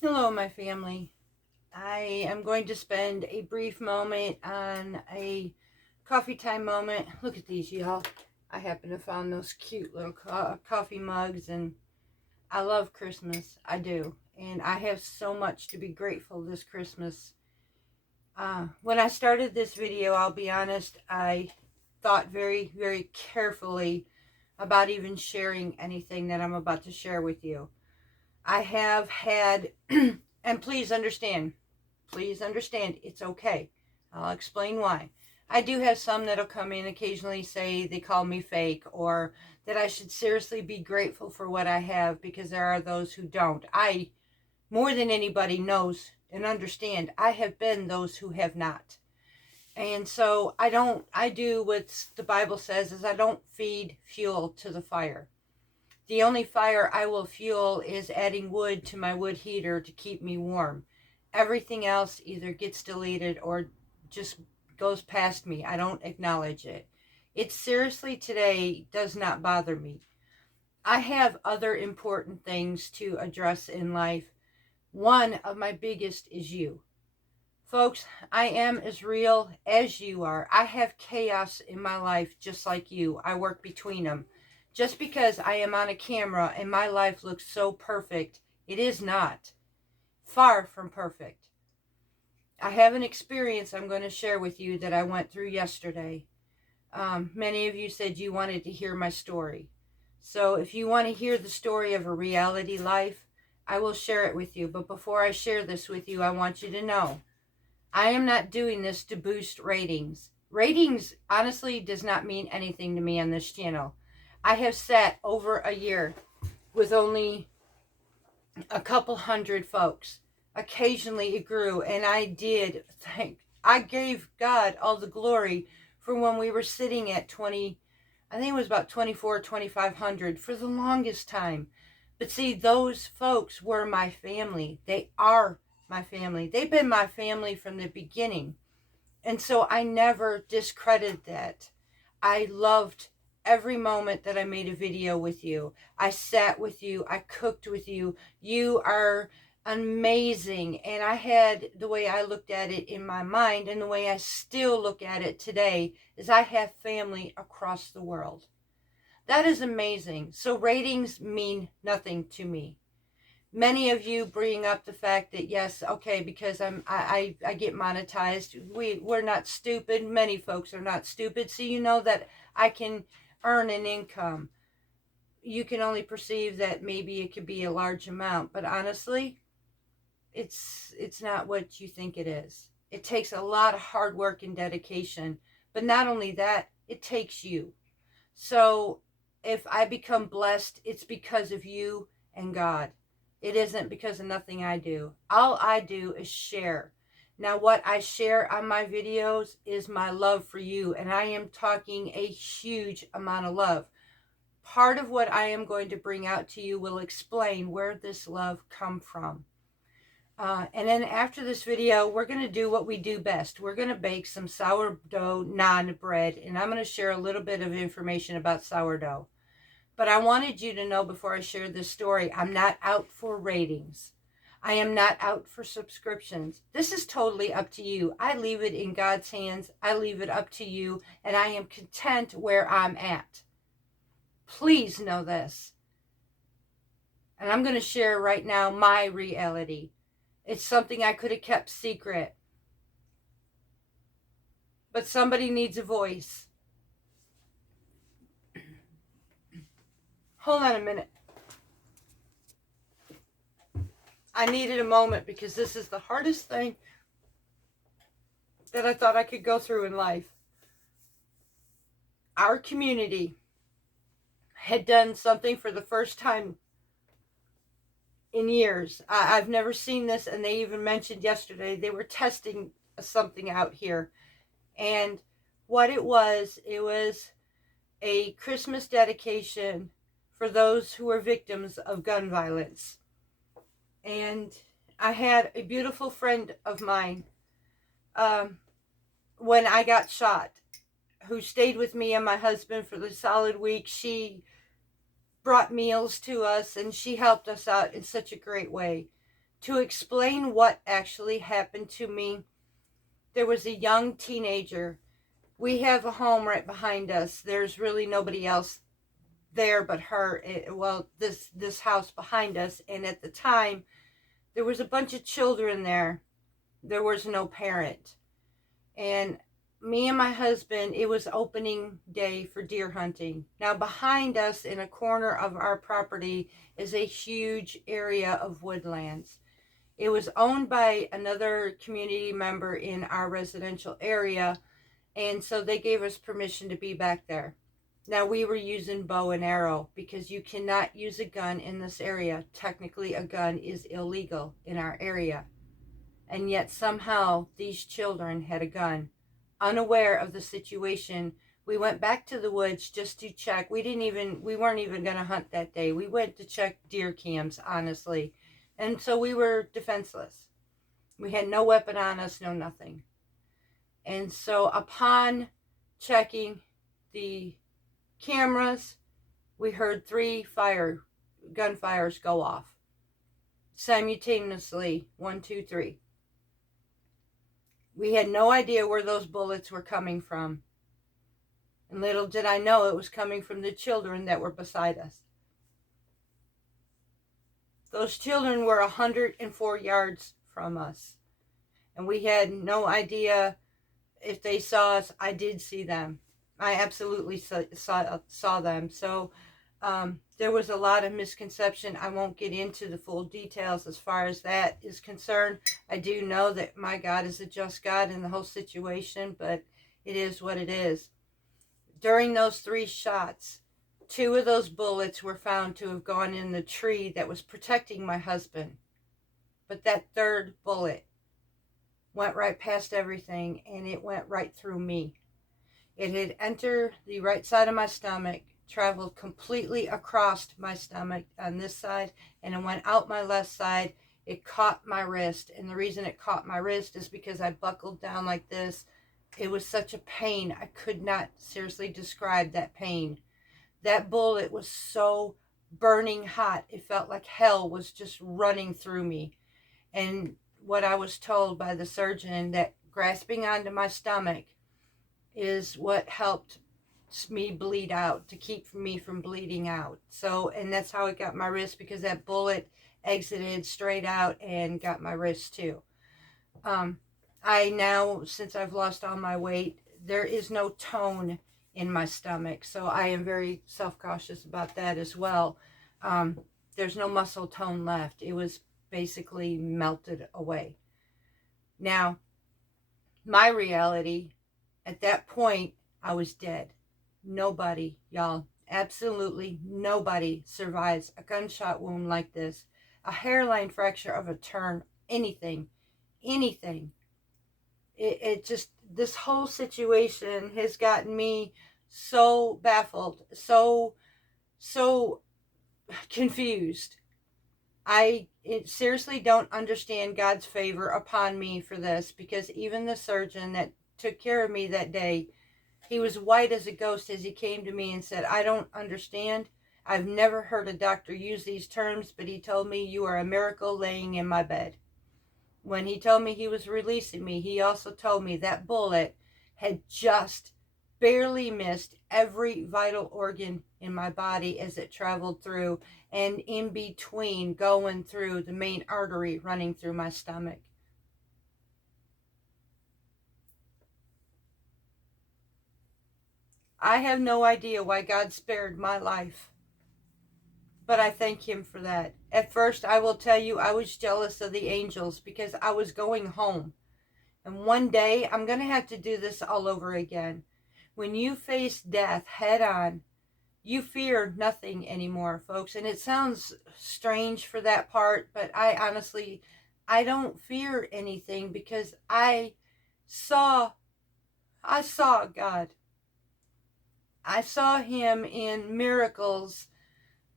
Hello, my family. I am going to spend a brief moment on a coffee time moment. Look at these, y'all. I happen to find those cute little coffee mugs, and I love Christmas. I do. And I have so much to be grateful this Christmas. When I started this video, I'll be honest, I thought very, very carefully about even sharing anything that I'm about to share with you. I have had, and please understand, it's okay. I'll explain why. I do have some that'll come in occasionally, say they call me fake, or that I should seriously be grateful for what I have, because there are those who don't. I, more than anybody, knows and understand I have been those who have not. And so I do what the Bible says, is I don't feed fuel to the fire. The only fire I will fuel is adding wood to my wood heater to keep me warm. Everything else either gets deleted or just goes past me. I don't acknowledge it. It seriously today does not bother me. I have other important things to address in life. One of my biggest is you. Folks, I am as real as you are. I have chaos in my life just like you. I work between them. Just because I am on a camera and my life looks so perfect, it is not. Far from perfect. I have an experience I'm going to share with you that I went through yesterday. Many of you said you wanted to hear my story. So if you want to hear the story of a reality life, I will share it with you. But before I share this with you, I want you to know, I am not doing this to boost ratings. Ratings, honestly, does not mean anything to me on this channel. I have sat over a year with only a couple hundred folks. Occasionally it grew, and I gave God all the glory for when we were sitting at 20, I think it was about 24, 2,500 for the longest time. But see, those folks were my family. They are my family. They've been my family from the beginning. And so I never discredited that. I loved every moment that I made a video with you. I sat with you. I cooked with you. You are amazing. And I had, the way I looked at it in my mind, and the way I still look at it today, is I have family across the world. That is amazing. So ratings mean nothing to me. Many of you bring up the fact that, yes, okay, because I get monetized. We're not stupid. Many folks are not stupid. So you know that I can earn an income. You can only perceive that maybe it could be a large amount, but honestly, it's not what you think it is. It takes a lot of hard work and dedication, but not only that, it takes you. So if I become blessed, it's because of you and God. It isn't because of nothing I do. All I do is share. Now, what I share on my videos is my love for you, and I am talking a huge amount of love. Part of what I am going to bring out to you will explain where this love comes from. And then after this video, we're going to do what we do best. We're going to bake some sourdough naan bread, and I'm going to share a little bit of information about sourdough. But I wanted you to know before I share this story, I'm not out for ratings. I am not out for subscriptions. This is totally up to you. I leave it in God's hands. I leave it up to you, and I am content where I'm at. Please know this. And I'm going to share right now my reality. It's something I could have kept secret. But somebody needs a voice. Hold on a minute. I needed a moment because this is the hardest thing that I thought I could go through in life. Our community had done something for the first time in years. I've never seen this, and they even mentioned yesterday they were testing something out here. And what it was a Christmas dedication for those who were victims of gun violence. And I had a beautiful friend of mine when I got shot, who stayed with me and my husband for the solid week. She brought meals to us, and she helped us out in such a great way. To explain what actually happened to me, there was a young teenager. We have a home right behind us. There's really nobody else there but her. This house behind us. And at the time, there was a bunch of children there. There was no parent. And me and my husband, it was opening day for deer hunting. Now behind us in a corner of our property is a huge area of woodlands. It was owned by another community member in our residential area, and so they gave us permission to be back there. Now we were using bow and arrow because you cannot use a gun in this area. Technically a gun is illegal in our area. And yet somehow these children had a gun. Unaware of the situation, we went back to the woods just to check. We weren't even going to hunt that day. We went to check deer cams, honestly. And so we were defenseless. We had no weapon on us, no nothing. And so upon checking the cameras, we heard 3 gunfires go off. Simultaneously, 1, 2, 3. We had no idea where those bullets were coming from. And little did I know it was coming from the children that were beside us. Those children were 104 yards from us. And we had no idea if they saw us. I did see them. I absolutely saw them. So there was a lot of misconception. I won't get into the full details as far as that is concerned. I do know that my God is a just God in the whole situation, but it is what it is. During those 3 shots, 2 of those bullets were found to have gone in the tree that was protecting my husband. But that 3rd bullet went right past everything, and it went right through me. It had entered the right side of my stomach, traveled completely across my stomach on this side, and it went out my left side. It caught my wrist, and the reason it caught my wrist is because I buckled down like this. It was such a pain. I could not seriously describe that pain. That bullet was so burning hot. It felt like hell was just running through me. And what I was told by the surgeon, that grasping onto my stomach is what helped me bleed out, to keep me from bleeding out. So, and that's how it got my wrist, because that bullet exited straight out and got my wrist too. I now, since I've lost all my weight, there is no tone in my stomach. So I am very self-cautious about that as well. There's no muscle tone left. It was basically melted away. Now, my reality, at that point, I was dead. Nobody, y'all, absolutely nobody survives a gunshot wound like this. A hairline fracture of a turn, anything. It just, this whole situation has gotten me so baffled, so confused. I seriously don't understand God's favor upon me for this, because even the surgeon that took care of me that day, he was white as a ghost as he came to me and said, I don't understand. I've never heard a doctor use these terms, but he told me you are a miracle laying in my bed. When he told me he was releasing me, he also told me that bullet had just barely missed every vital organ in my body as it traveled through, and in between going through the main artery running through my stomach. I have no idea why God spared my life, but I thank him for that. At first, I will tell you, I was jealous of the angels because I was going home. And one day, I'm going to have to do this all over again. When you face death head on, you fear nothing anymore, folks. And it sounds strange for that part, but I honestly don't fear anything, because I saw God. I saw him in miracles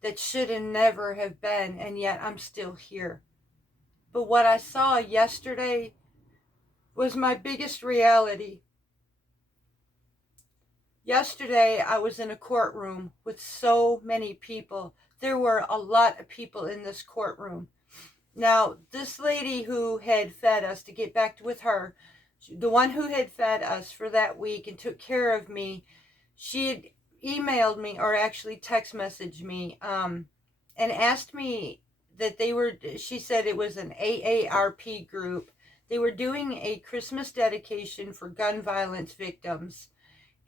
that should have never have been, and yet I'm still here. But what I saw yesterday was my biggest reality. Yesterday, I was in a courtroom with so many people. There were a lot of people in this courtroom. Now, this lady who had fed us, to get back with her, the one who had fed us for that week and took care of me, she had emailed me, or actually text messaged me, and asked me that she said it was an AARP group. They were doing a Christmas dedication for gun violence victims,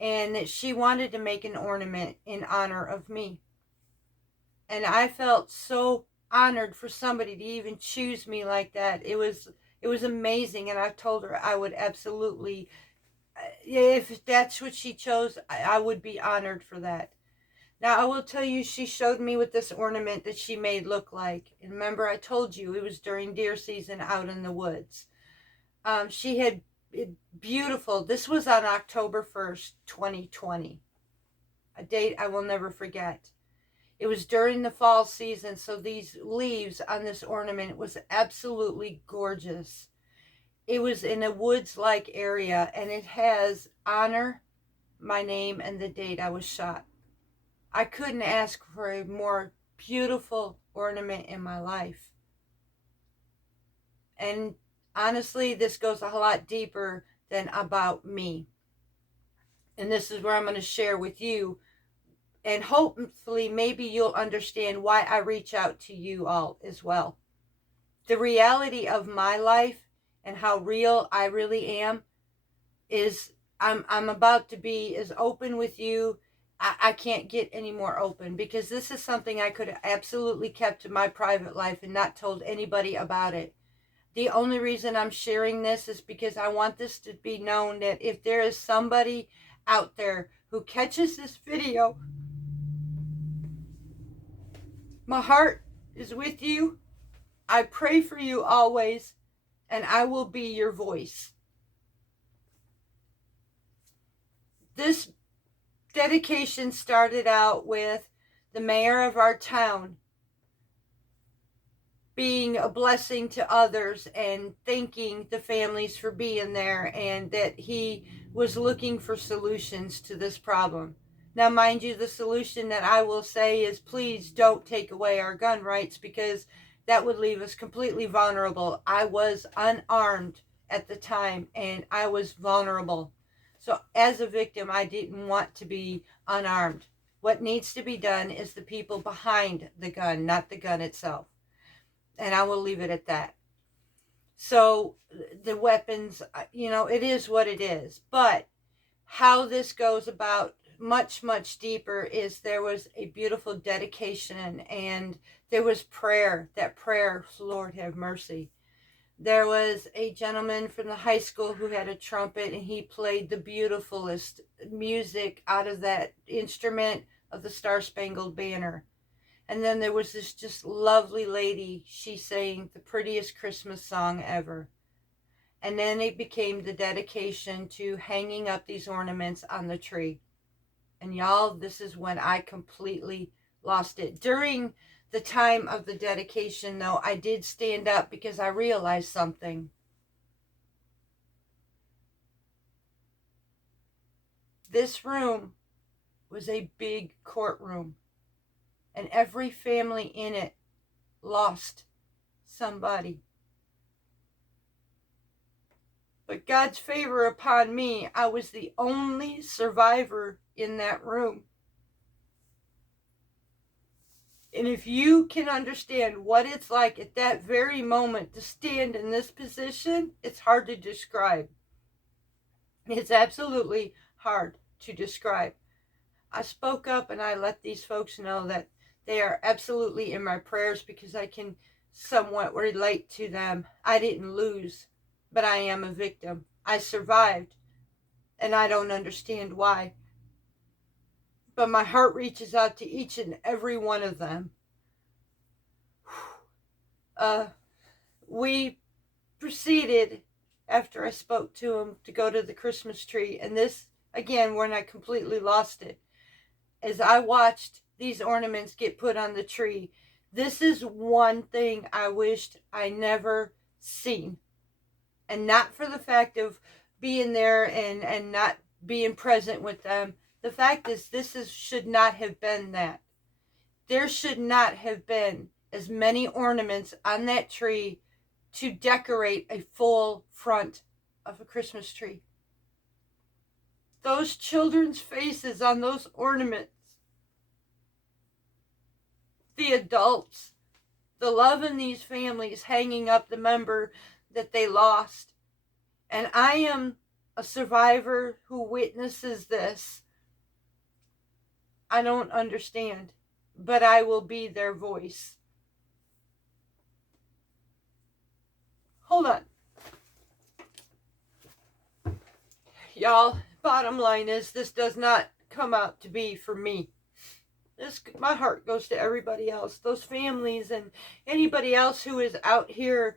and that she wanted to make an ornament in honor of me. And I felt so honored for somebody to even choose me like that. It was amazing, and I told her I would absolutely, if that's what she chose, I would be honored for that. Now, I will tell you, she showed me what this ornament that she made look like. And remember, I told you it was during deer season out in the woods. She had beautiful, this was on October 1st, 2020. A date I will never forget. It was during the fall season, so these leaves on this ornament was absolutely gorgeous. It was in a woods-like area, and it has honor, my name, and the date I was shot. I couldn't ask for a more beautiful ornament in my life. And honestly, this goes a lot deeper than about me. And this is where I'm going to share with you. And hopefully, maybe you'll understand why I reach out to you all as well. The reality of my life and how real I really am is I'm about to be as open with you. I can't get any more open, because this is something I could have absolutely kept to my private life and not told anybody about it. The only reason I'm sharing this is because I want this to be known that if there is somebody out there who catches this video, my heart is with you. I pray for you always, and I will be your voice. This dedication started out with the mayor of our town being a blessing to others and thanking the families for being there, and that he was looking for solutions to this problem. Now, mind you, the solution that I will say is, please don't take away our gun rights, because that would leave us completely vulnerable. I was unarmed at the time, and I was vulnerable. So as a victim, I didn't want to be unarmed. What needs to be done is the people behind the gun, not the gun itself. And I will leave it at that. So the weapons, it is what it is. But how this goes about much, much deeper is there was a beautiful dedication, and there was prayer. That prayer, Lord have mercy. There was a gentleman from the high school who had a trumpet, and he played the beautifulest music out of that instrument of the Star-Spangled Banner. And then there was this just lovely lady. She sang the prettiest Christmas song ever. And then it became the dedication to hanging up these ornaments on the tree. And y'all, this is when I completely lost it. During the time of the dedication, though, I did stand up because I realized something. This room was a big courtroom, and every family in it lost somebody. But God's favor upon me, I was the only survivor in that room. And if you can understand what it's like at that very moment to stand in this position, it's hard to describe. It's absolutely hard to describe. I spoke up, and I let these folks know that they are absolutely in my prayers, because I can somewhat relate to them. I didn't lose, but I am a victim. I survived, and I don't understand why. But my heart reaches out to each and every one of them. We proceeded, after I spoke to him, to go to the Christmas tree. And this, again, when I completely lost it, as I watched these ornaments get put on the tree, this is one thing I wished I never seen. And not for the fact of being there and not being present with them. The fact is, should not have been that. There should not have been as many ornaments on that tree to decorate a full front of a Christmas tree. Those children's faces on those ornaments, the adults, the love in these families hanging up the member that they lost. And I am a survivor who witnesses this. I don't understand, but I will be their voice. Hold on. Y'all, bottom line is this does not come out to be for me. My heart goes to everybody else, those families and anybody else who is out here.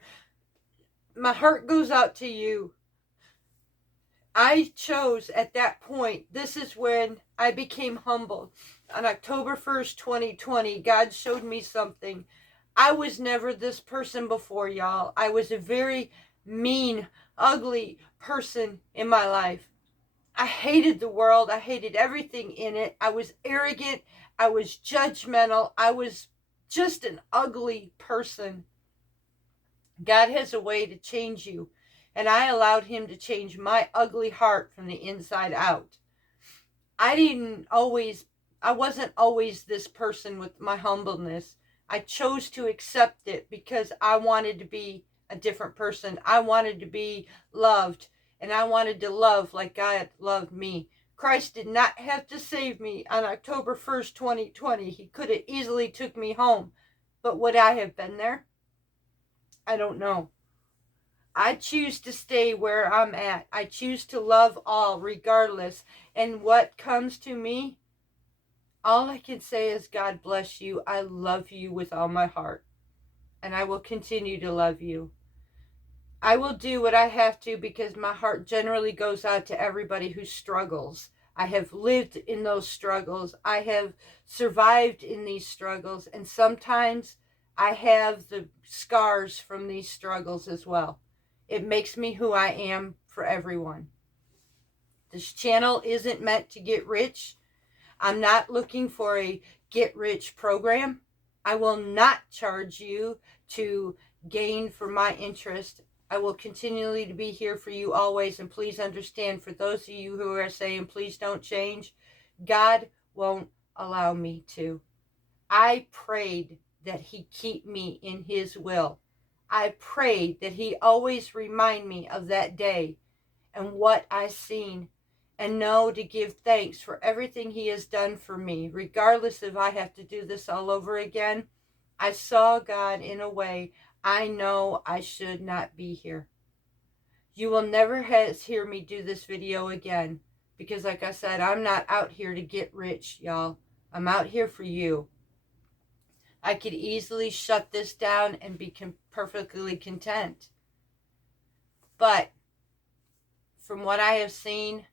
My heart goes out to you. I chose at that point, this is when I became humble. On October 1st, 2020, God showed me something. I was never this person before, y'all. I was a very mean, ugly person in my life. I hated the world. I hated everything in it. I was arrogant. I was judgmental. I was just an ugly person. God has a way to change you. And I allowed him to change my ugly heart from the inside out. I wasn't always this person with my humbleness. I chose to accept it because I wanted to be a different person. I wanted to be loved. And I wanted to love like God loved me. Christ did not have to save me on October 1st, 2020. He could have easily took me home. But would I have been there? I don't know. I choose to stay where I'm at. I choose to love all regardless. And what comes to me, all I can say is God bless you. I love you with all my heart. And I will continue to love you. I will do what I have to because my heart generally goes out to everybody who struggles. I have lived in those struggles. I have survived in these struggles. And sometimes I have the scars from these struggles as well. It makes me who I am for everyone. This channel isn't meant to get rich. I'm not looking for a get rich program. I will not charge you to gain for my interest. I will continually to be here for you always. And please understand, for those of you who are saying, please don't change, God won't allow me to. I prayed that he keep me in his will. I prayed that he always remind me of that day and what I seen, and know to give thanks for everything he has done for me, regardless if I have to do this all over again. I saw God in a way I know I should not be here. You will never hear me do this video again because, like I said, I'm not out here to get rich, y'all. I'm out here for you. I could easily shut this down and be perfectly content. But from what I have seen,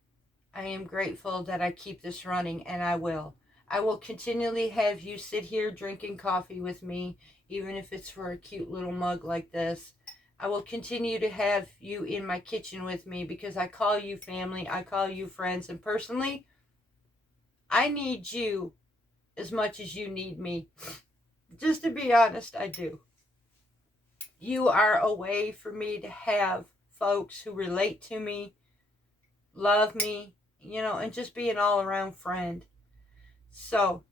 I am grateful that I keep this running, and I will. I will continually have you sit here drinking coffee with me, even if it's for a cute little mug like this. I will continue to have you in my kitchen with me because I call you family, I call you friends, and personally, I need you as much as you need me. Just to be honest, I do. You are a way for me to have folks who relate to me, love me, and just be an all-around friend. So,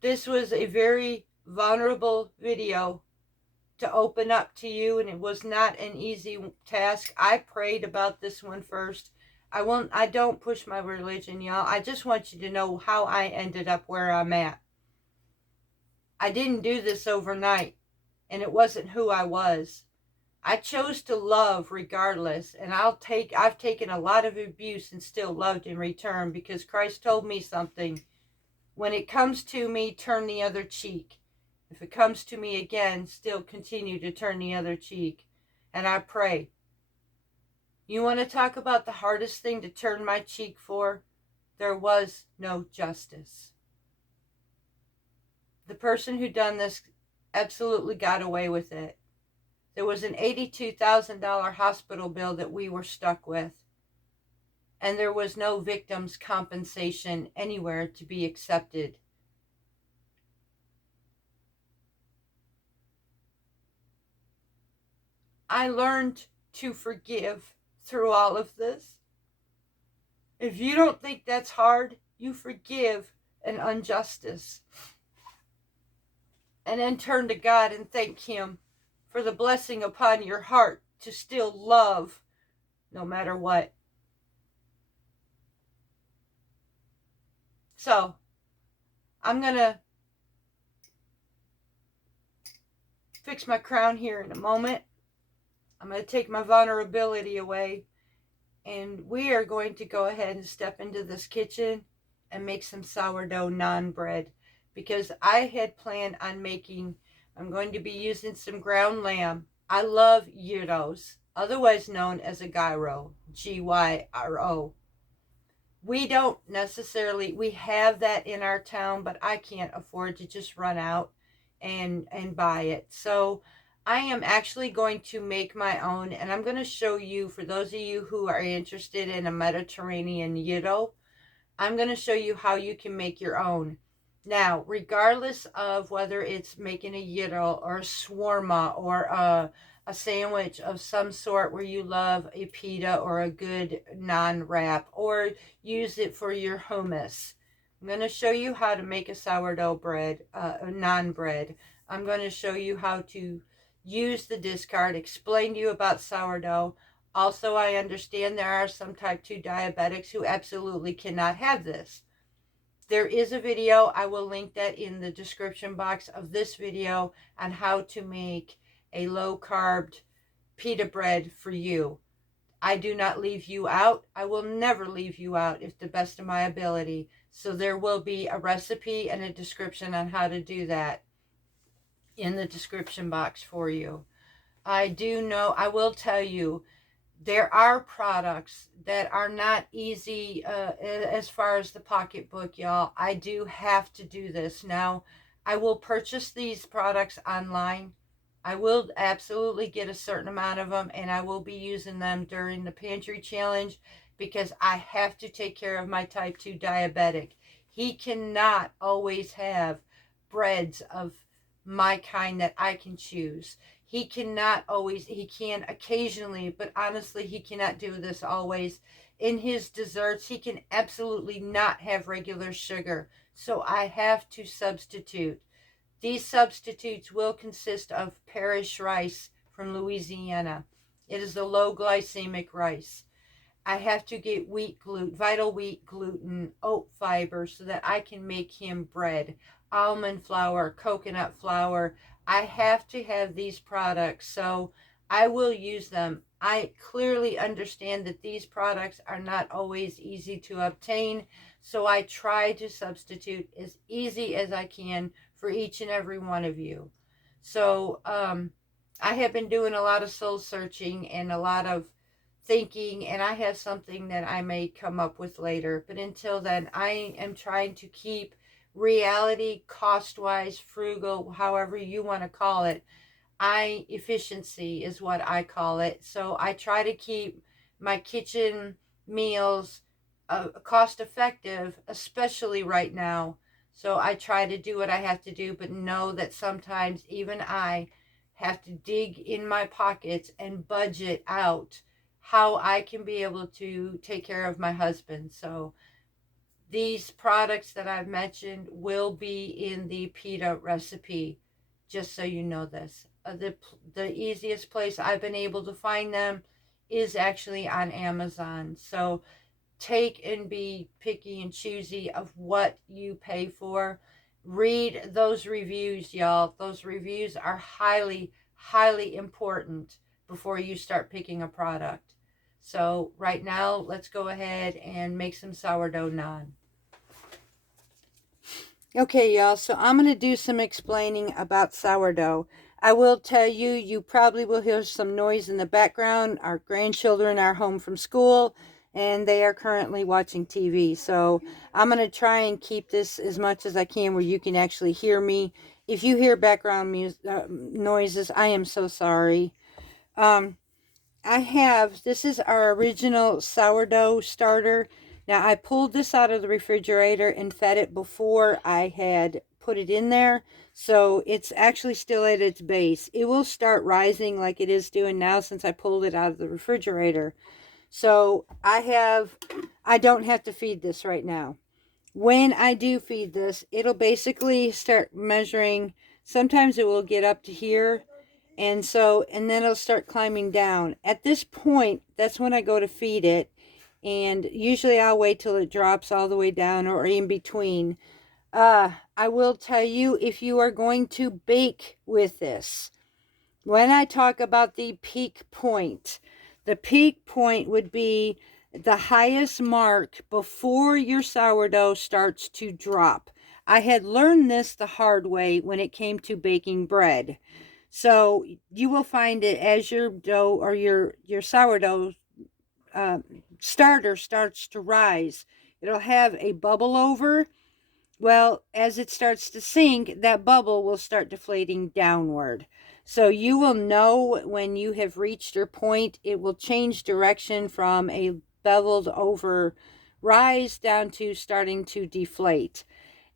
this was a very vulnerable video to open up to you, and it was not an easy task. I prayed about this one first. I don't push my religion, y'all. I just want you to know how I ended up where I'm at. I didn't do this overnight, and it wasn't who I was. I chose to love regardless, and I've taken a lot of abuse and still loved in return because Christ told me something. When it comes to me, turn the other cheek. If it comes to me again, still continue to turn the other cheek. And I pray. You want to talk about the hardest thing to turn my cheek for? There was no justice. The person who done this absolutely got away with it. There was an $82,000 hospital bill that we were stuck with. And there was no victim's compensation anywhere to be accepted. I learned to forgive through all of this. If you don't think that's hard, you forgive an injustice. And then turn to God and thank Him for the blessing upon your heart to still love no matter what. So, I'm going to fix my crown here in a moment. I'm going to take my vulnerability away. And we are going to go ahead and step into this kitchen and make some sourdough naan bread. Because I had planned on I'm going to be using some ground lamb. I love gyros, otherwise known as a gyro, Gyro. We don't necessarily, we have that in our town, but I can't afford to just run out and buy it. So I am actually going to make my own, and I'm going to show you, for those of you who are interested in a Mediterranean gyro, I'm going to show you how you can make your own. Now, regardless of whether it's making a gyro or a shawarma or a sandwich of some sort where you love a pita or a good naan wrap, or use it for your hummus. I'm going to show you how to make a sourdough bread, a naan bread. I'm going to show you how to use the discard, explain to you about sourdough. Also, I understand there are some type 2 diabetics who absolutely cannot have this. There is a video, I will link that in the description box of this video, on how to make a low-carb pita bread for you. I do not leave you out. I will never leave you out, if the best of my ability. So there will be a recipe and a description on how to do that in the description box for you. I will tell you, there are products that are not easy as far as the pocketbook, y'all. I do have to do this. Now, I will purchase these products online. I will absolutely get a certain amount of them, and I will be using them during the pantry challenge because I have to take care of my type 2 diabetic. He cannot always have breads of my kind that I can choose. He can occasionally, but honestly, he cannot do this always. In his desserts, he can absolutely not have regular sugar. So I have to substitute. These substitutes will consist of Parish rice from Louisiana. It is a low glycemic rice. I have to get wheat gluten, vital wheat gluten, oat fiber, so that I can make him bread. Almond flour, coconut flour. I have to have these products, so I will use them. I clearly understand that these products are not always easy to obtain, so I try to substitute as easy as I can for each and every one of you. So I have been doing a lot of soul searching and a lot of thinking, and I have something that I may come up with later. But until then, I am trying to keep reality, cost-wise, frugal, however you want to call it. Efficiency is what I call it. So I try to keep my kitchen meals cost-effective, especially right now. So I try to do what I have to do, but know that sometimes even I have to dig in my pockets and budget out how I can be able to take care of my husband. So these products that I've mentioned will be in the pita recipe, just so you know this. The easiest place I've been able to find them is actually on Amazon. So take and be picky and choosy of what you pay for. Read those reviews, y'all. Those reviews are highly, highly important before you start picking a product. So right now, let's go ahead and make some sourdough naan. Okay, y'all, so I'm going to do some explaining about sourdough. I will tell you, you probably will hear some noise in the background. Our grandchildren are home from school, and they are currently watching TV. So I'm going to try and keep this as much as I can where you can actually hear me. If you hear background noises, I am so sorry. This is our original sourdough starter. Now, I pulled this out of the refrigerator and fed it before I had put it in there. So it's actually still at its base. It will start rising like it is doing now since I pulled it out of the refrigerator. So I don't have to feed this right now. When I do feed this, it'll basically start measuring. Sometimes it will get up to here. And then it'll start climbing down. At this point, that's when I go to feed it. And usually I'll wait till it drops all the way down or in between. I will tell you, if you are going to bake with this, when I talk about the peak point would be the highest mark before your sourdough starts to drop. I had learned this the hard way when it came to baking bread. So you will find it as your dough or your sourdough starter starts to rise. It'll have a bubble over. Well, as it starts to sink, that bubble will start deflating downward. So you will know when you have reached your point. It will change direction from a beveled over rise down to starting to deflate.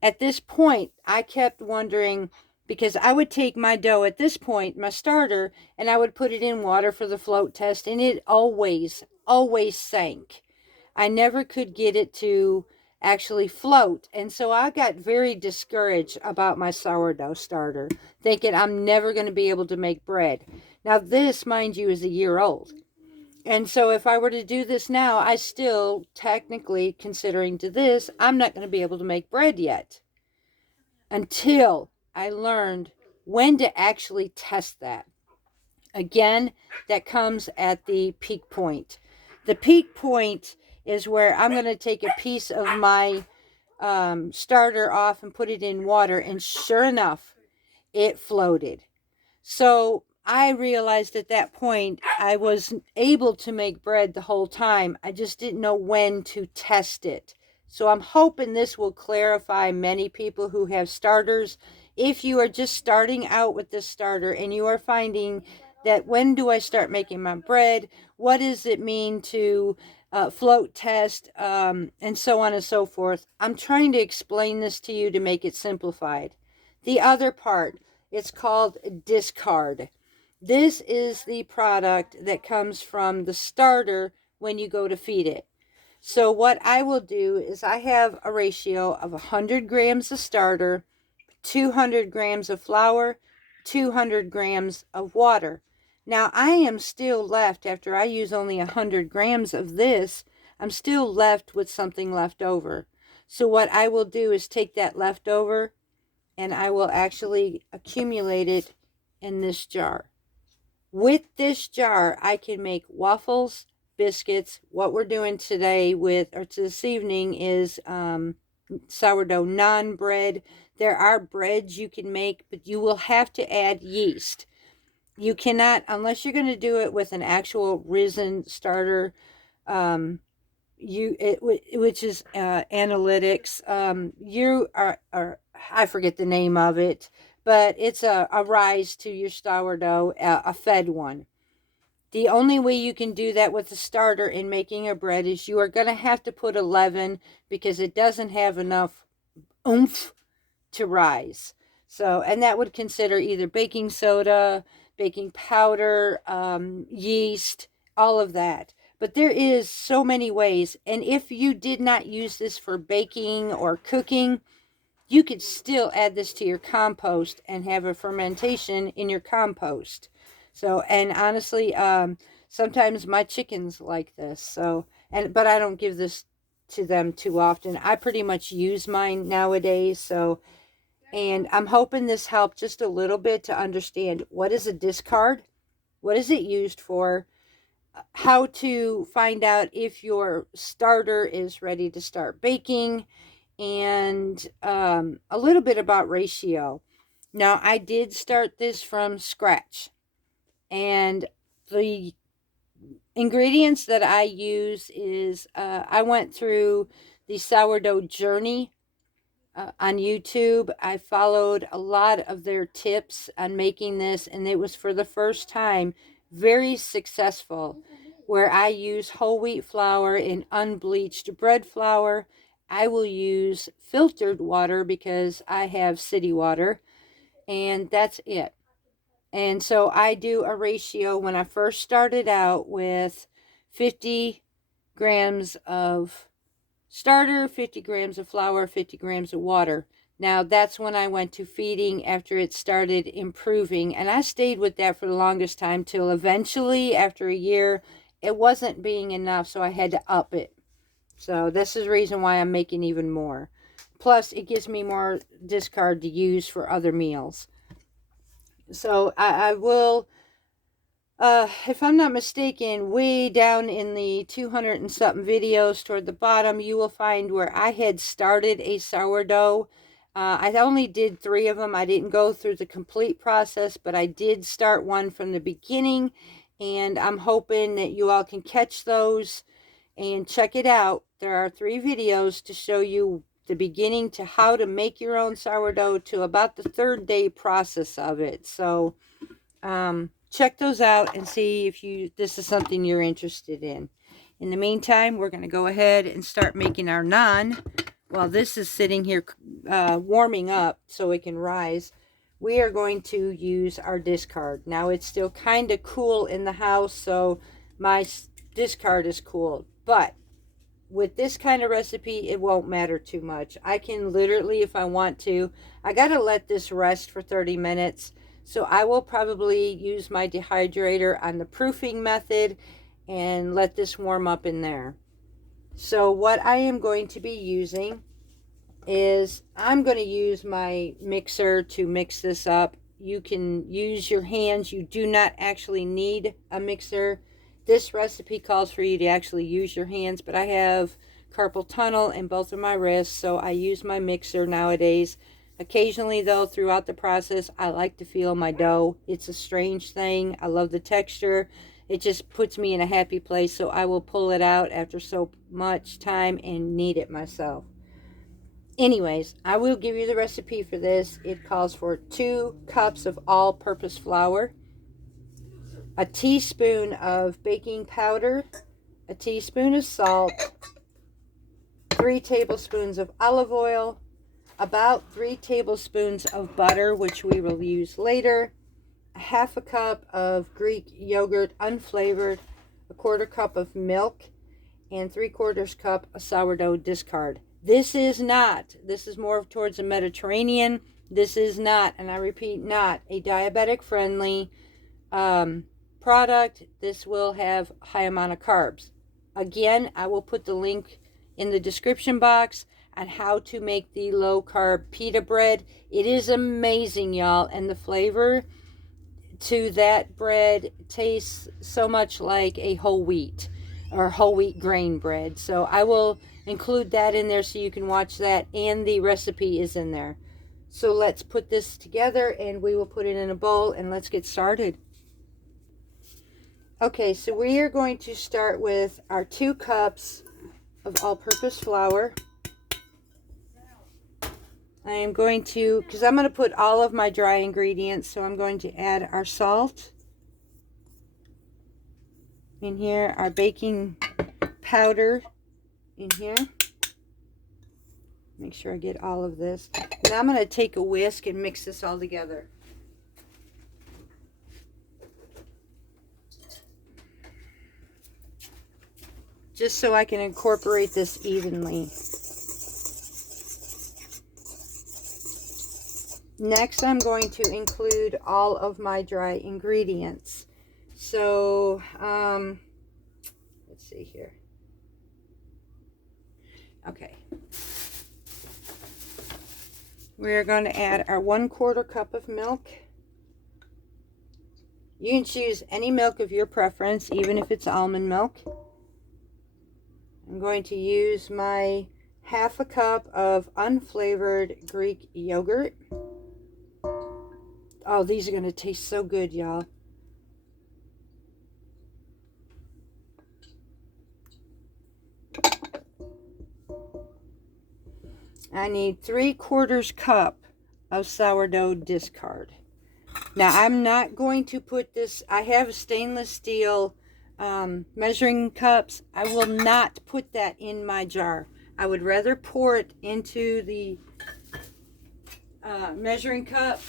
At this point, I kept wondering, because I would take my dough at this point, my starter, and I would put it in water for the float test, and it always sank. I never could get it to actually float. And so I got very discouraged about my sourdough starter, thinking I'm never going to be able to make bread. Now this, mind you, is a year old. And so if I were to do this now, I still technically, considering to this, I'm not going to be able to make bread yet. Until I learned when to actually test that. Again, that comes at the peak point. The peak point is where I'm going to take a piece of my starter off and put it in water, and sure enough, it floated. So I realized at that point I was able to make bread the whole time. I just didn't know when to test it. So I'm hoping this will clarify many people who have starters. If you are just starting out with this starter and you are finding that when do I start making my bread? What does it mean to float test, and so on and so forth? I'm trying to explain this to you to make it simplified. The other part, it's called discard. This is the product that comes from the starter when you go to feed it. So what I will do is I have a ratio of 100 grams of starter, 200 grams of flour, 200 grams of water. Now I am still left, after I use only 100 grams of this, I'm still left with something left over. So what I will do is take that leftover and I will actually accumulate it in this jar. With this jar, I can make waffles, biscuits. What we're doing today this evening is sourdough naan bread. There are breads you can make, but you will have to add yeast. You cannot, unless you're going to do it with an actual risen starter, which is analytics. I forget the name of it, but it's a rise to your sourdough, a fed one. The only way you can do that with a starter in making a bread is you are going to have to put a leaven, because it doesn't have enough oomph to rise. So, and that would consider either baking soda, baking powder, yeast, all of that. But there is so many ways. And if you did not use this for baking or cooking, you could still add this to your compost and have a fermentation in your compost. So, and honestly, sometimes my chickens like this. So, but I don't give this to them too often. I pretty much use mine nowadays. So, and I'm hoping this helped just a little bit to understand what is a discard, what is it used for, how to find out if your starter is ready to start baking, and a little bit about ratio. Now, I did start this from scratch, and the ingredients that I use is I went through the sourdough journey on YouTube. I followed a lot of their tips on making this, and it was for the first time very successful, where I use whole wheat flour and unbleached bread flour. I will use filtered water because I have city water, and that's it. And so I do a ratio when I first started out with 50 grams of starter, 50 grams of flour, 50 grams of water. Now that's when I went to feeding after it started improving, and I stayed with that for the longest time till eventually after a year it wasn't being enough, so I had to up it. So this is the reason why I'm making even more. Plus it gives me more discard to use for other meals. So I will, if I'm not mistaken, way down in the 200 and something videos toward the bottom, you will find where I had started a sourdough. I only did 3 of them. I didn't go through the complete process, but I did start one from the beginning, and I'm hoping that you all can catch those and check it out. There are 3 videos to show you the beginning to how to make your own sourdough to about the 3rd day process of it. So check those out and see if this is something you're interested in. In the meantime, we're going to go ahead and start making our naan. While this is sitting here warming up so it can rise, we are going to use our discard. Now it's still kind of cool in the house, so my discard is cool, but with this kind of recipe it won't matter too much. I can literally, if I want to, I gotta let this rest for 30 minutes, so I will probably use my dehydrator on the proofing method and let this warm up in there. So what I am going to be using is, I'm going to use my mixer to mix this up. You can use your hands. You do not actually need a mixer. This recipe calls for you to actually use your hands, but I have carpal tunnel in both of my wrists, so I use my mixer nowadays. Occasionally, though, throughout the process, I like to feel my dough. It's a strange thing. I love the texture. It just puts me in a happy place, so I will pull it out after so much time and knead it myself. Anyways, I will give you the recipe for this. It calls for 2 cups of all-purpose flour, a teaspoon of baking powder, a teaspoon of salt, 3 tablespoons of olive oil, about 3 tablespoons of butter, which we will use later, a half a cup of Greek yogurt unflavored, a 1/4 cup of milk, and 3/4 cup of sourdough discard. This is more towards the Mediterranean. This is not, and I repeat, not a diabetic friendly product. This will have high amount of carbs. Again, I will put the link in the description box on how to make the low carb pita bread. It is amazing, y'all, and the flavor to that bread tastes so much like a whole wheat or whole wheat grain bread. So I will include that in there so you can watch that, and the recipe is in there. So let's put this together and we will put it in a bowl and let's get started. Okay, so we are going to start with our 2 cups of all-purpose flour. I am going to, because I'm going to put all of my dry ingredients, so I'm going to add our salt in here, our baking powder in here. Make sure I get all of this. Now I'm going to take a whisk and mix this all together. Just so I can incorporate this evenly. Next, I'm going to include all of my dry ingredients. So, let's see here. Okay. We're going to add our 1/4 cup of milk. You can choose any milk of your preference, even if it's almond milk. I'm going to use my half a cup of unflavored Greek yogurt. Oh, these are going to taste so good, y'all. I need 3/4 cup of sourdough discard. Now, I'm not going to put this, I have stainless steel measuring cups. I will not put that in my jar. I would rather pour it into the measuring cup.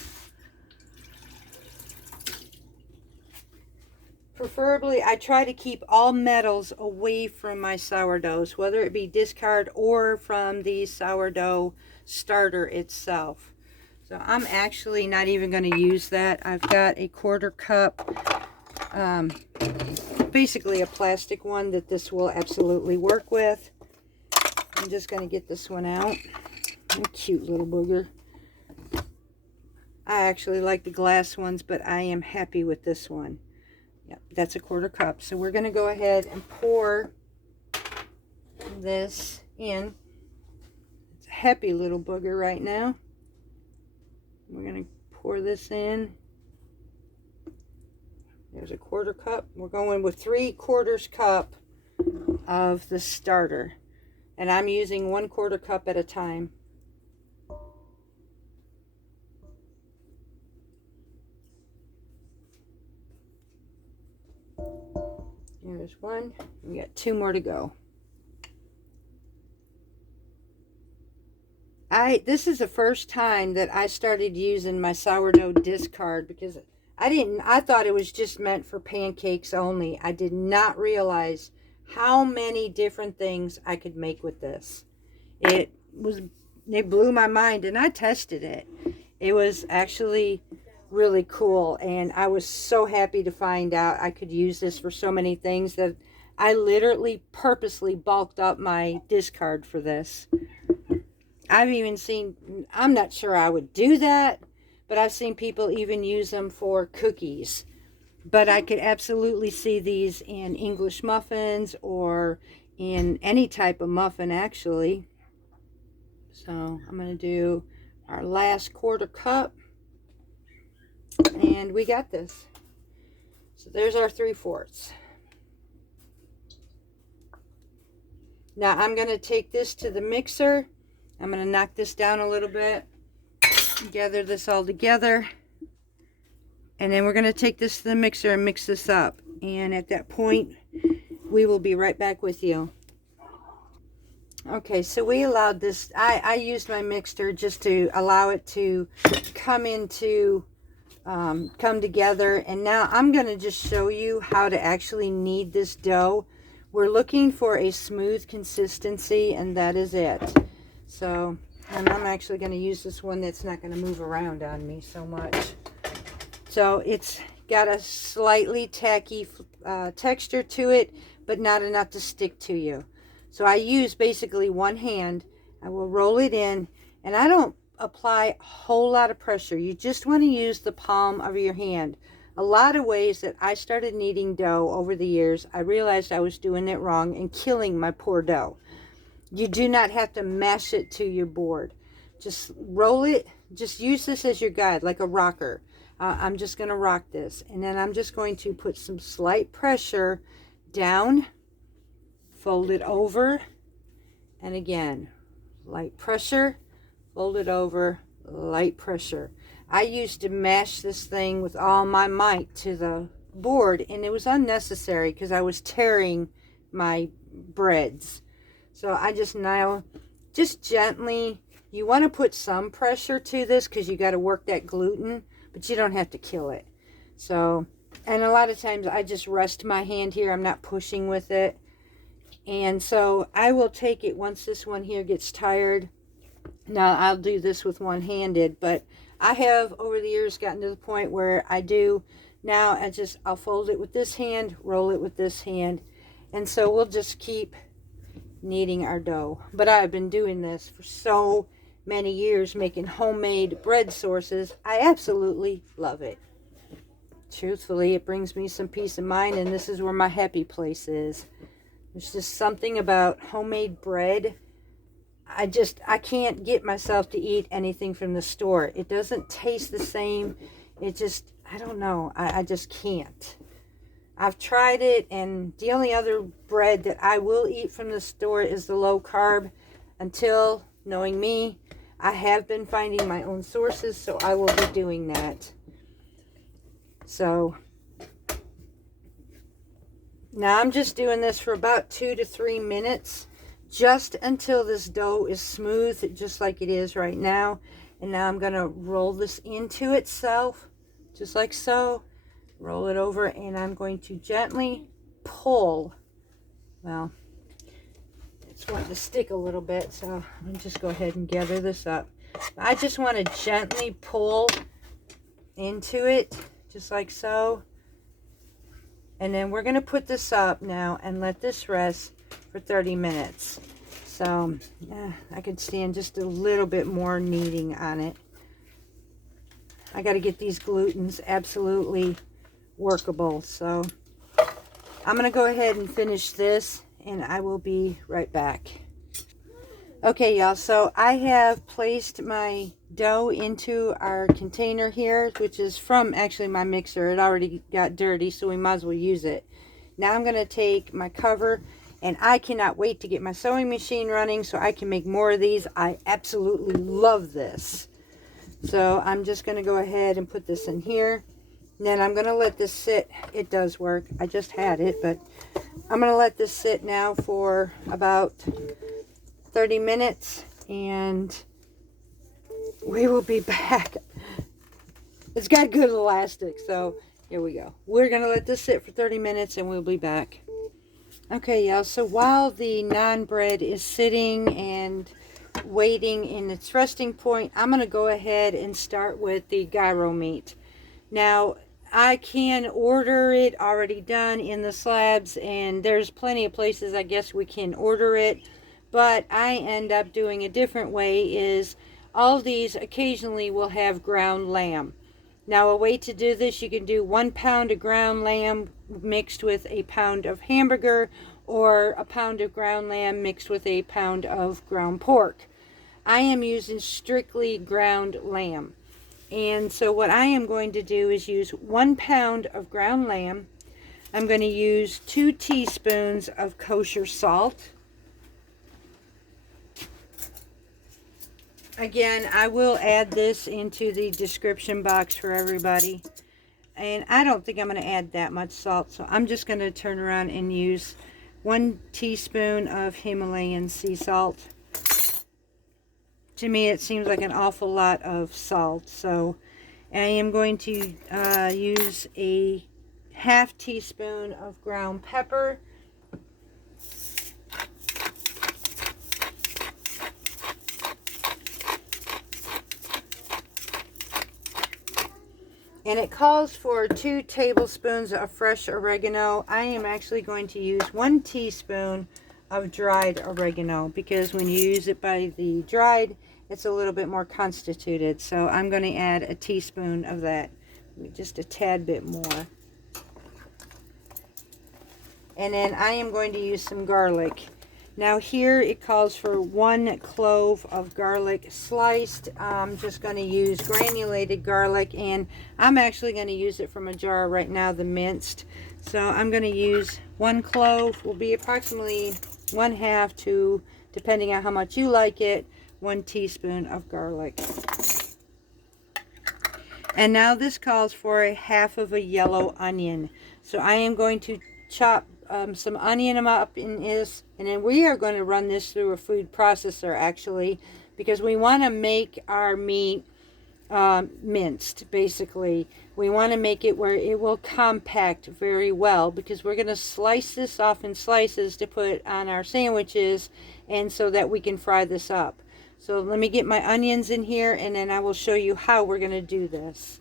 Preferably, I try to keep all metals away from my sourdoughs, whether it be discard or from the sourdough starter itself. So I'm actually not even going to use that. I've got a 1/4 cup, basically a plastic one that this will absolutely work with. I'm just going to get this one out. A cute little booger. I actually like the glass ones, but I am happy with this one. Yep, that's a 1/4 cup. So we're going to go ahead and pour this in. It's a happy little booger right now. We're going to pour this in. There's a 1/4 cup. We're going with 3/4 cup of the starter. And I'm using 1/4 cup at a time. There's one. We got 2 more to go. This is the first time that I started using my sourdough discard, because I thought it was just meant for pancakes only. I did not realize how many different things I could make with this. It blew my mind, and I tested it. It was actually really cool, and I was so happy to find out I could use this for so many things that I literally purposely bulked up my discard for this. I've even seen, I'm not sure I would do that, but I've seen people even use them for cookies. But I could absolutely see these in English muffins or in any type of muffin, actually. So I'm going to do our last 1/4 cup. And we got this. So there's our 3/4. Now I'm going to take this to the mixer. I'm going to knock this down a little bit, gather this all together, and then we're going to take this to the mixer and mix this up. And at that point, we will be right back with you. Okay, so we allowed this, I used my mixer just to allow it to come together. And now I'm going to just show you how to actually knead this dough. We're looking for a smooth consistency, and that is it. So, and I'm actually going to use this one that's not going to move around on me so much. So it's got a slightly tacky texture to it, but not enough to stick to you. So I use basically one hand. I will roll it in, and I don't apply a whole lot of pressure. You just want to use the palm of your hand. A lot of ways that I started kneading dough over the years, I realized I was doing it wrong and killing my poor dough. You do not have to mash it to your board. Just roll it. Just use this as your guide, like a rocker. I'm just going to rock this. And then I'm just going to put some slight pressure down, fold it over, and again, light pressure, fold it over, light pressure. I used to mash this thing with all my might to the board, and it was unnecessary because I was tearing my breads. So I just now, just gently, you want to put some pressure to this because you got to work that gluten, but you don't have to kill it. So, and a lot of times I just rest my hand here. I'm not pushing with it. And so I will take it once this one here gets tired. Now I'll do this with one-handed, but I have over the years gotten to the point where I do now. I'll fold it with this hand, roll it with this hand, and so we'll just keep kneading our dough. But I've been doing this for so many years, making homemade bread sauces. I absolutely love it. Truthfully, it brings me some peace of mind, and this is where my happy place is. There's just something about homemade bread. I can't get myself to eat anything from the store. It doesn't taste the same. It just, I don't know. I just can't. I've tried it, and the only other bread that I will eat from the store is the low carb. Until, knowing me, I have been finding my own sources, so I will be doing that. So now I'm just doing this for about 2 to 3 minutes, just until this dough is smooth, just like it is right now. And now I'm going to roll this into itself, just like so. Roll it over, and I'm going to gently pull. Well, it's wanting to stick a little bit, so let me just go ahead and gather this up. I just want to gently pull into it, just like so. And then we're going to put this up now and let this rest for 30 minutes. So I could stand just a little bit more kneading on it. I got to get these glutens absolutely workable. So I'm going to go ahead and finish this, and I will be right back. Okay, y'all, so I have placed my dough into our container here, which is from actually my mixer. It already got dirty, so we might as well use it. Now I'm going to take my cover, and I cannot wait to get my sewing machine running so I can make more of these. I absolutely love this. So I'm just going to go ahead and put this in here. And then I'm going to let this sit. It does work. I just had it, but I'm going to let this sit now for about 30 minutes, and we will be back. It's got good elastic, so here we go. We're going to let this sit for 30 minutes, and we'll be back. Okay, y'all, so while the naan bread is sitting and waiting in its resting point, I'm going to go ahead and start with the gyro meat. Now, I can order it already done in the slabs, and there's plenty of places I guess we can order it, but I end up doing a different way. Is all these occasionally will have ground lamb. Now, a way to do this, you can do 1 pound of ground lamb mixed with a pound of hamburger, or a pound of ground lamb mixed with a pound of ground pork. I am using strictly ground lamb. And so what I am going to do is use 1 pound of ground lamb. I'm going to use 2 teaspoons of kosher salt. Again, I will add this into the description box for everybody. And I don't think I'm going to add that much salt, so I'm just going to turn around and use 1 teaspoon of Himalayan sea salt. To me, it seems like an awful lot of salt, so I am going to use a ½ teaspoon of ground pepper. And it calls for 2 tablespoons of fresh oregano. I am actually going to use 1 teaspoon of dried oregano, because when you use it by the dried, it's a little bit more constituted. So I'm going to add a teaspoon of that, just a tad bit more. And then I am going to use some garlic. Now here it calls for 1 clove of garlic sliced. I'm just going to use granulated garlic, and I'm actually going to use it from a jar right now, the minced. So I'm going to use 1 clove, will be approximately 1/2 to, depending on how much you like it, 1 teaspoon of garlic. And now this calls for a ½ of a yellow onion. So I am going to chop some onion up in this, and then we are going to run this through a food processor actually, because we want to make our meat minced. Basically, we want to make it where it will compact very well, because we're going to slice this off in slices to put on our sandwiches, and so that we can fry this up. So let me get my onions in here, and then I will show you how we're going to do this.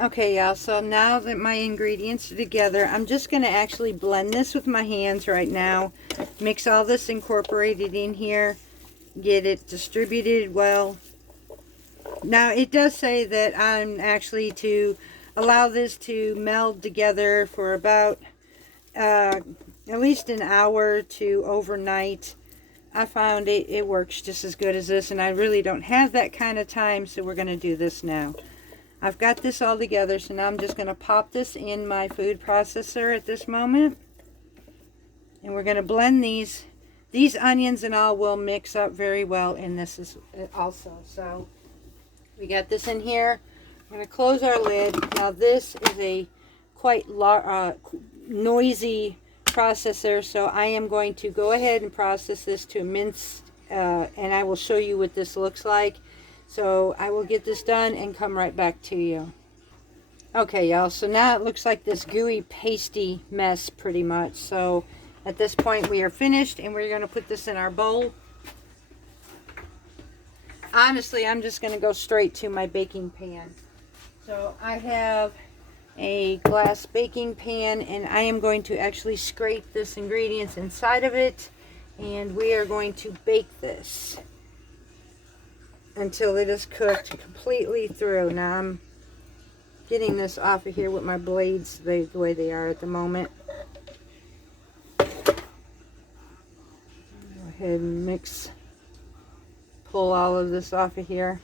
Okay, y'all, so now that my ingredients are together, I'm just going to actually blend this with my hands right now. Mix all this incorporated in here. Get it distributed well. Now, it does say that I'm actually to allow this to meld together for about at least an hour to overnight. I found it works just as good as this, and I really don't have that kind of time, so we're going to do this now. I've got this all together, so now I'm just going to pop this in my food processor at this moment. And we're going to blend these. These onions and all will mix up very well in this also. So we got this in here. I'm going to close our lid. Now this is a quite noisy processor, so I am going to go ahead and process this to mince, and I will show you what this looks like. So I will get this done and come right back to you. Okay, y'all, so now it looks like this gooey, pasty mess pretty much. So at this point we are finished, and we're going to put this in our bowl. Honestly, I'm just going to go straight to my baking pan. So I have a glass baking pan, and I am going to actually scrape this ingredients inside of it, and we are going to bake this until it is cooked completely through. Now I'm getting this off of here with my blades the way they are at the moment. Go ahead and pull all of this off of here.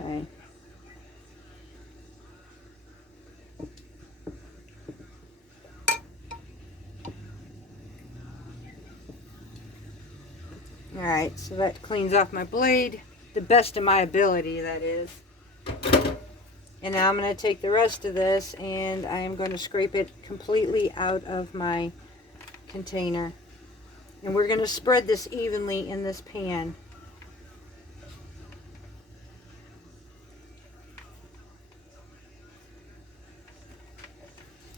Okay. Alright, so that cleans off my blade, the best of my ability, that is. And now I'm going to take the rest of this, and I am going to scrape it completely out of my container. And we're going to spread this evenly in this pan.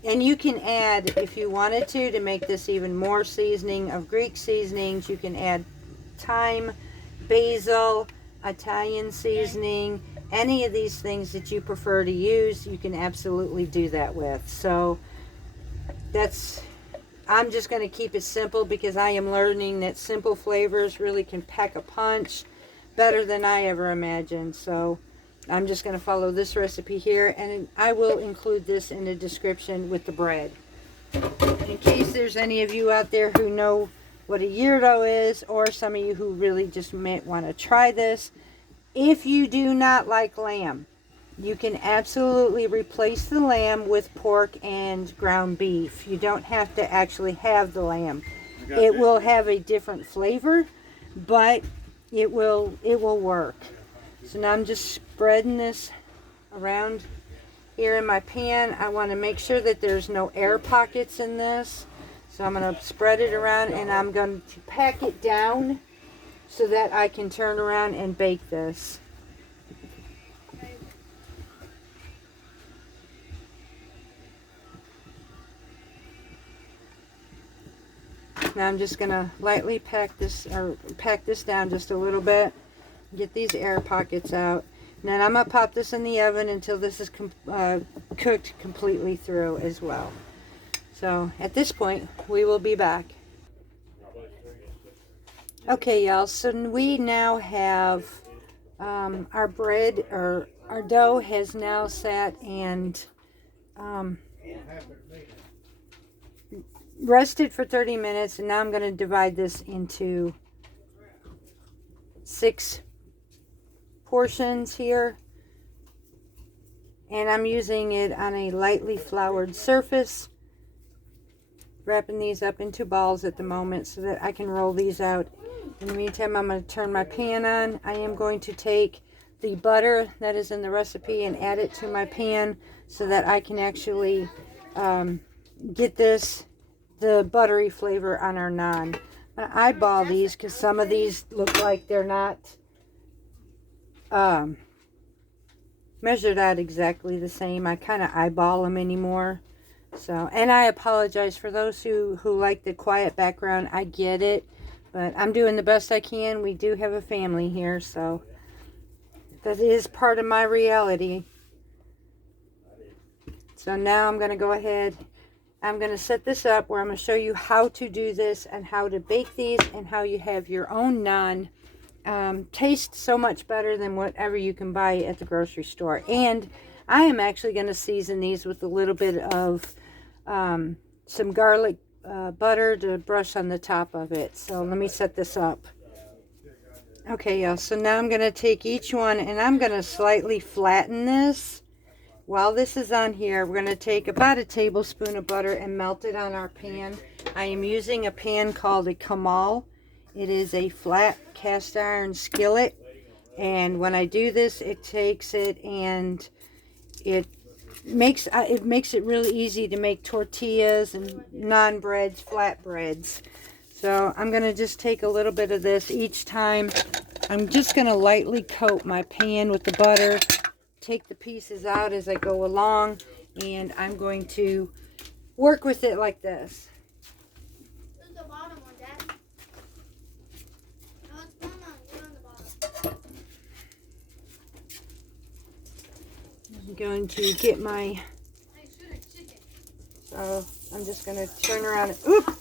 And you can add, if you wanted to make this even more seasoning of Greek seasonings, you can add thyme, basil, Italian seasoning, any of these things that you prefer to use, you can absolutely do that with. So I'm just going to keep it simple, because I am learning that simple flavors really can pack a punch better than I ever imagined. So I'm just going to follow this recipe here, and I will include this in the description with the bread. In case there's any of you out there who know what a gyro is, or some of you who really just might want to try this. If you do not like lamb, you can absolutely replace the lamb with pork and ground beef. You don't have to actually have the lamb. It will have a different flavor, but it will work. So now I'm just spreading this around here in my pan. I want to make sure that there's no air pockets in this. So I'm going to spread it around, and I'm going to pack it down so that I can turn around and bake this. Now I'm just going to lightly pack this down just a little bit. Get these air pockets out. And then I'm going to pop this in the oven until this is cooked completely through as well. So at this point, we will be back. Okay, y'all, so we now have our bread, or our dough has now sat and rested for 30 minutes, and now I'm going to divide this into 6 portions here, and I'm using it on a lightly floured surface, wrapping these up into balls at the moment so that I can roll these out. In the meantime, I'm going to turn my pan on. I am going to take the butter that is in the recipe and add it to my pan so that I can actually get the buttery flavor on our naan. I'm going to eyeball these because some of these look like they're not measured out exactly the same. I kind of eyeball them anymore. So, and I apologize for those who like the quiet background. I get it, but I'm doing the best I can. We do have a family here, so that is part of my reality. So now I'm going to go ahead. I'm going to set this up where I'm going to show you how to do this and how to bake these and how you have your own naan taste so much better than whatever you can buy at the grocery store. And I am actually going to season these with a little bit of some garlic butter to brush on the top of it. So let me set this up. Okay, y'all, so now I'm going to take each one and I'm going to slightly flatten this. While this is on here, we're going to take about a tablespoon of butter and melt it on our pan. I am using a pan called a comal. It is a flat cast iron skillet, And when I do this, it takes it and it makes it really easy to make tortillas and naan breads, flat breads. So I'm going to just take a little bit of this each time. I'm just going to lightly coat my pan with the butter, take the pieces out as I go along, and I'm going to work with it like this. There's the bottom one, Dad. No, it's not. You're on the bottom. I'm going to get my... So I'm just going to turn around and... Oop!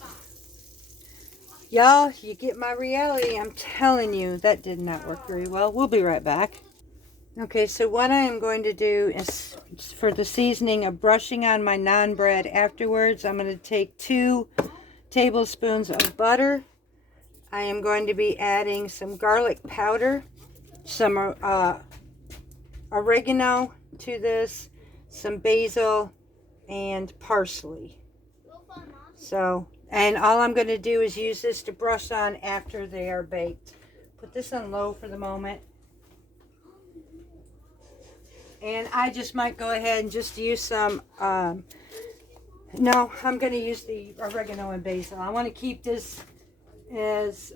Y'all, you get my reality. I'm telling you, that did not work very well. We'll be right back. Okay, so what I am going to do is, for the seasoning of brushing on my naan bread afterwards, I'm going to take 2 tablespoons of butter. I am going to be adding some garlic powder, some oregano to this, some basil, and parsley. So, and all I'm going to do is use this to brush on after they are baked. Put this on low for the moment. And I just might go ahead and just use some, no, I'm going to use the oregano and basil. I want to keep this as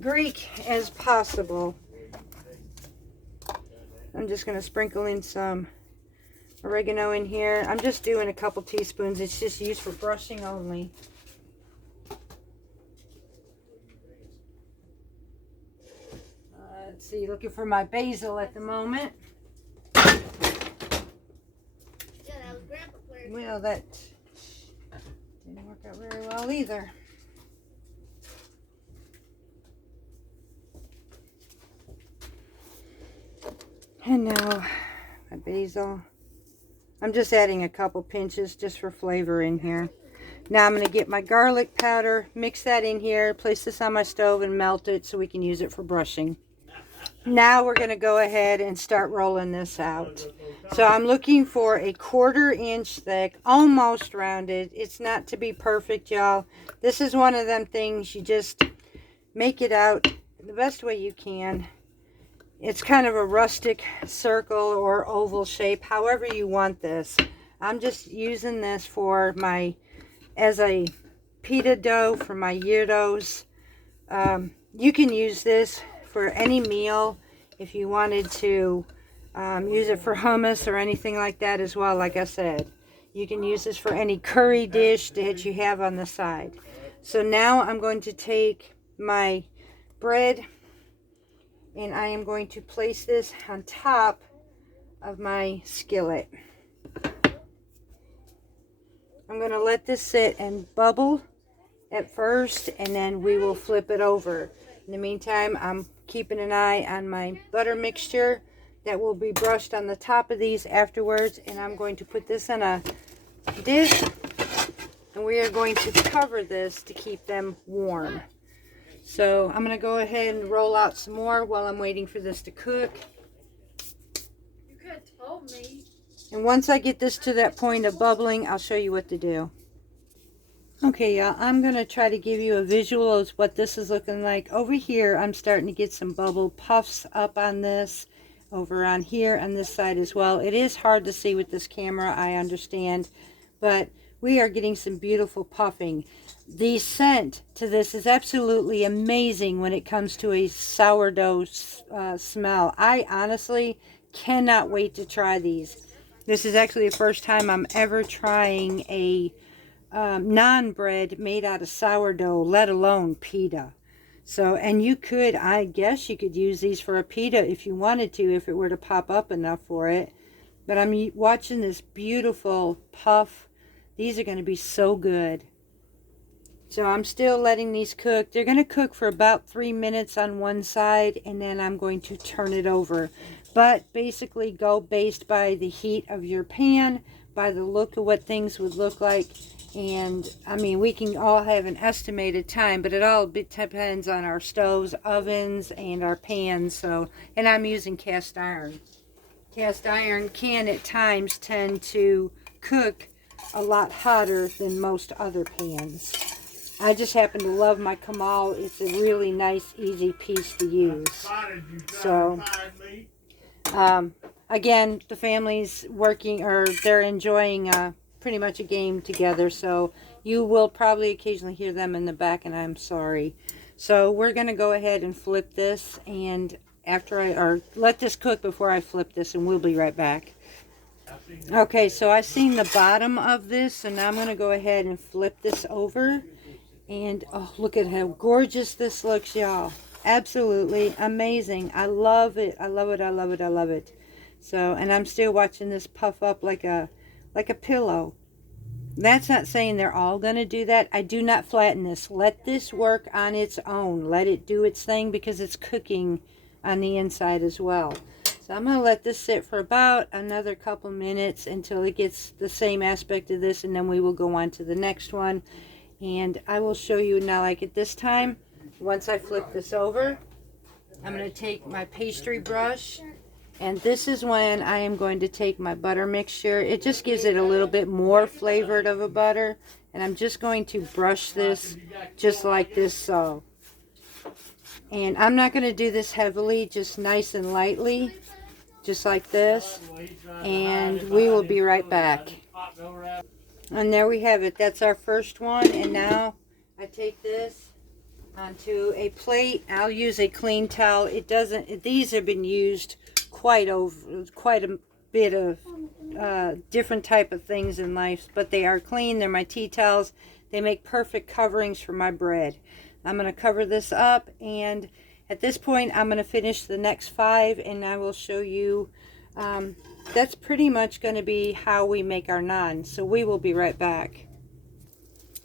Greek as possible. I'm just going to sprinkle in some oregano in here. I'm just doing a couple teaspoons. It's just used for brushing only. Let's see, looking for my basil at the moment. Well, that didn't work out very well either. And now my basil. I'm just adding a couple pinches just for flavor in here. Now I'm going to get my garlic powder, mix that in here, place this on my stove and melt it so we can use it for brushing. Now we're going to go ahead and start rolling this out. So I'm looking for a 1/4 inch thick, almost rounded. It's not to be perfect, y'all. This is one of them things you just make it out the best way you can. It's kind of a rustic circle or oval shape, however you want this. I'm just using this for my, as a pita dough for my gyros. You can use this for any meal if you wanted to use it for hummus or anything like that as well. Like I said, you can use this for any curry dish that you have on the side. So now I'm going to take my bread and I am going to place this on top of my skillet. I'm going to let this sit and bubble at first, and then we will flip it over. In the meantime, I'm keeping an eye on my butter mixture that will be brushed on the top of these afterwards, and I'm going to put this in a dish, and we are going to cover this to keep them warm. So I'm going to go ahead and roll out some more while I'm waiting for this to cook. You could have told me. And once I get this to that point of bubbling, I'll show you what to do. Okay, y'all, I'm going to try to give you a visual of what this is looking like. Over here, I'm starting to get some bubble puffs up on this. Over on here, on this side as well. It is hard to see with this camera, I understand. But we are getting some beautiful puffing. The scent to this is absolutely amazing when it comes to a sourdough smell. I honestly cannot wait to try these. This is actually the first time I'm ever trying a naan bread made out of sourdough, let alone pita. So, and you could, I guess you could use these for a pita if you wanted to, if it were to pop up enough for it. But I'm watching this beautiful puff. These are going to be so good. So I'm still letting these cook. They're going to cook for about 3 minutes on one side, and then I'm going to turn it over. But basically go based by the heat of your pan, by the look of what things would look like. And I mean, we can all have an estimated time, but it all depends on our stoves, ovens, and our pans. So, and I'm using cast iron. Cast iron can at times tend to cook a lot hotter than most other pans. I just happen to love my comal. It's a really nice, easy piece to use. So, again, the family's working, or they're enjoying pretty much a game together. So you will probably occasionally hear them in the back, and I'm sorry. So we're going to go ahead and flip this, and let this cook before I flip this, and we'll be right back. Okay, so I've seen the bottom of this, and now I'm going to go ahead and flip this over. And oh, look at how gorgeous this looks, y'all. Absolutely amazing. I love it. I love it. I love it. I love it. So, and I'm still watching this puff up like a pillow. That's not saying they're all going to do that. I do not flatten this. Let this work on its own. Let it do its thing, because it's cooking on the inside as well. So I'm going to let this sit for about another couple minutes until it gets the same aspect of this, and then we will go on to the next one. And I will show you now, like at this time, once I flip this over, I'm going to take my pastry brush, and this is when I am going to take my butter mixture. It just gives it a little bit more flavored of a butter, and I'm just going to brush this just like this, so. And I'm not going to do this heavily, just nice and lightly, just like this, and we will be right back. And there we have it. That's our first one. And now I take this onto a plate. I'll use a clean towel. These have been used quite a bit of different type of things in life, but they are clean. They're my tea towels. They make perfect coverings for my bread. I'm going to cover this up, and at this point I'm going to finish the next 5, and I will show you. That's pretty much going to be how we make our naan. So we will be right back.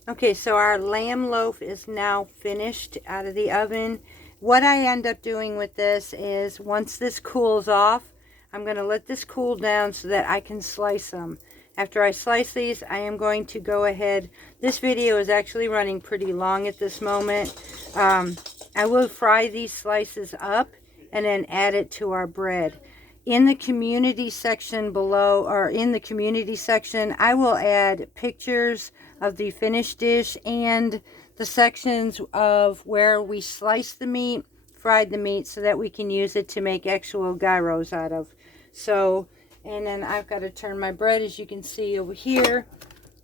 Okay, so our lamb loaf is now finished out of the oven. What I end up doing with this is, once this cools off, I'm going to let this cool down so that I can slice them. After I slice these, I am going to go ahead. This video is actually running pretty long at this moment. I will fry these slices up and then add it to our bread. In the community section below, or in the community section, I will add pictures of the finished dish and the sections of where we sliced the meat, fried the meat, so that we can use it to make actual gyros out of. So, and then I've got to turn my bread, as you can see over here.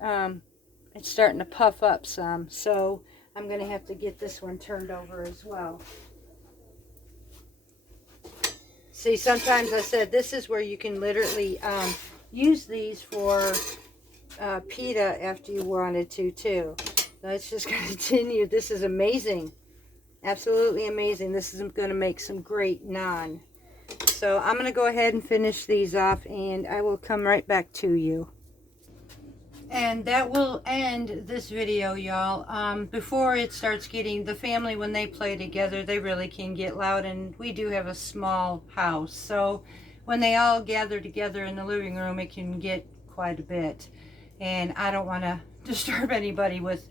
It's starting to puff up some, so I'm going to have to get this one turned over as well. See, sometimes I said this is where you can literally use these for pita after you wanted to too. Let's just continue. This is amazing. Absolutely amazing. This is going to make some great naan. So I'm going to go ahead and finish these off, and I will come right back to you. And that will end this video, y'all. Before it starts getting, the family, when they play together, they really can get loud, and we do have a small house. So when they all gather together in the living room, it can get quite a bit. And I don't want to disturb anybody with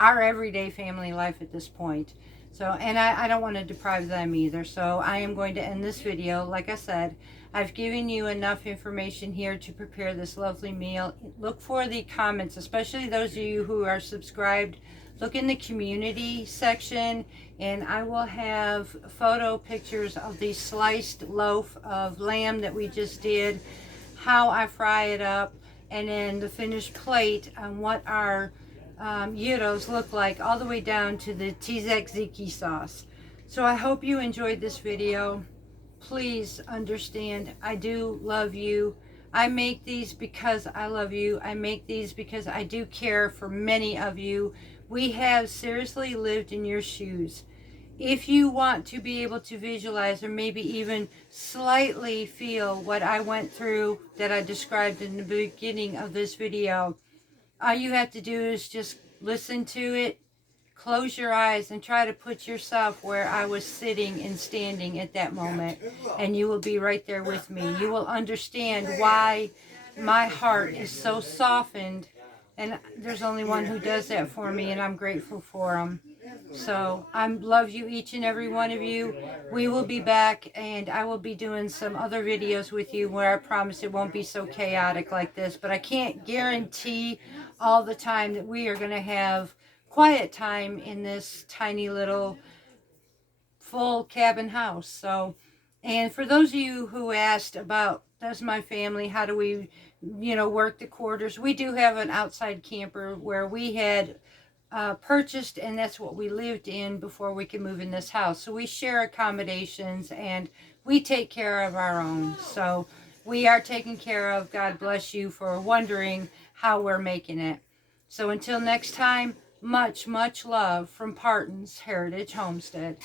our everyday family life at this point. So, and I don't want to deprive them either. So I am going to end this video. Like I said, I've given you enough information here to prepare this lovely meal. Look for the comments, especially those of you who are subscribed. Look in the community section, and I will have photo pictures of the sliced loaf of lamb that we just did, how I fry it up, and then the finished plate on what our gyros look like, all the way down to the Tbsp sauce. So I hope you enjoyed this video. Please understand, I do love you. I make these because I love you. I make these because I do care for many of you. We have seriously lived in your shoes. If you want to be able to visualize, or maybe even slightly feel what I went through that I described in the beginning of this video, all you have to do is just listen to it, close your eyes, and try to put yourself where I was sitting and standing at that moment, and you will be right there with me. You will understand why my heart is so softened, and there's only one who does that for me, and I'm grateful for him. So I love you, each and every one of you. We will be back, and I will be doing some other videos with you where I promise it won't be so chaotic like this, but I can't guarantee all the time that we are going to have quiet time in this tiny little full cabin house. So, and for those of you who asked about, does my family, how do we, work the quarters? We do have an outside camper where we had purchased, and that's what we lived in before we could move in this house. So we share accommodations and we take care of our own. So we are taken care of. God bless you for wondering how we're making it. So until next time, much, much love from Parton's Heritage Homestead.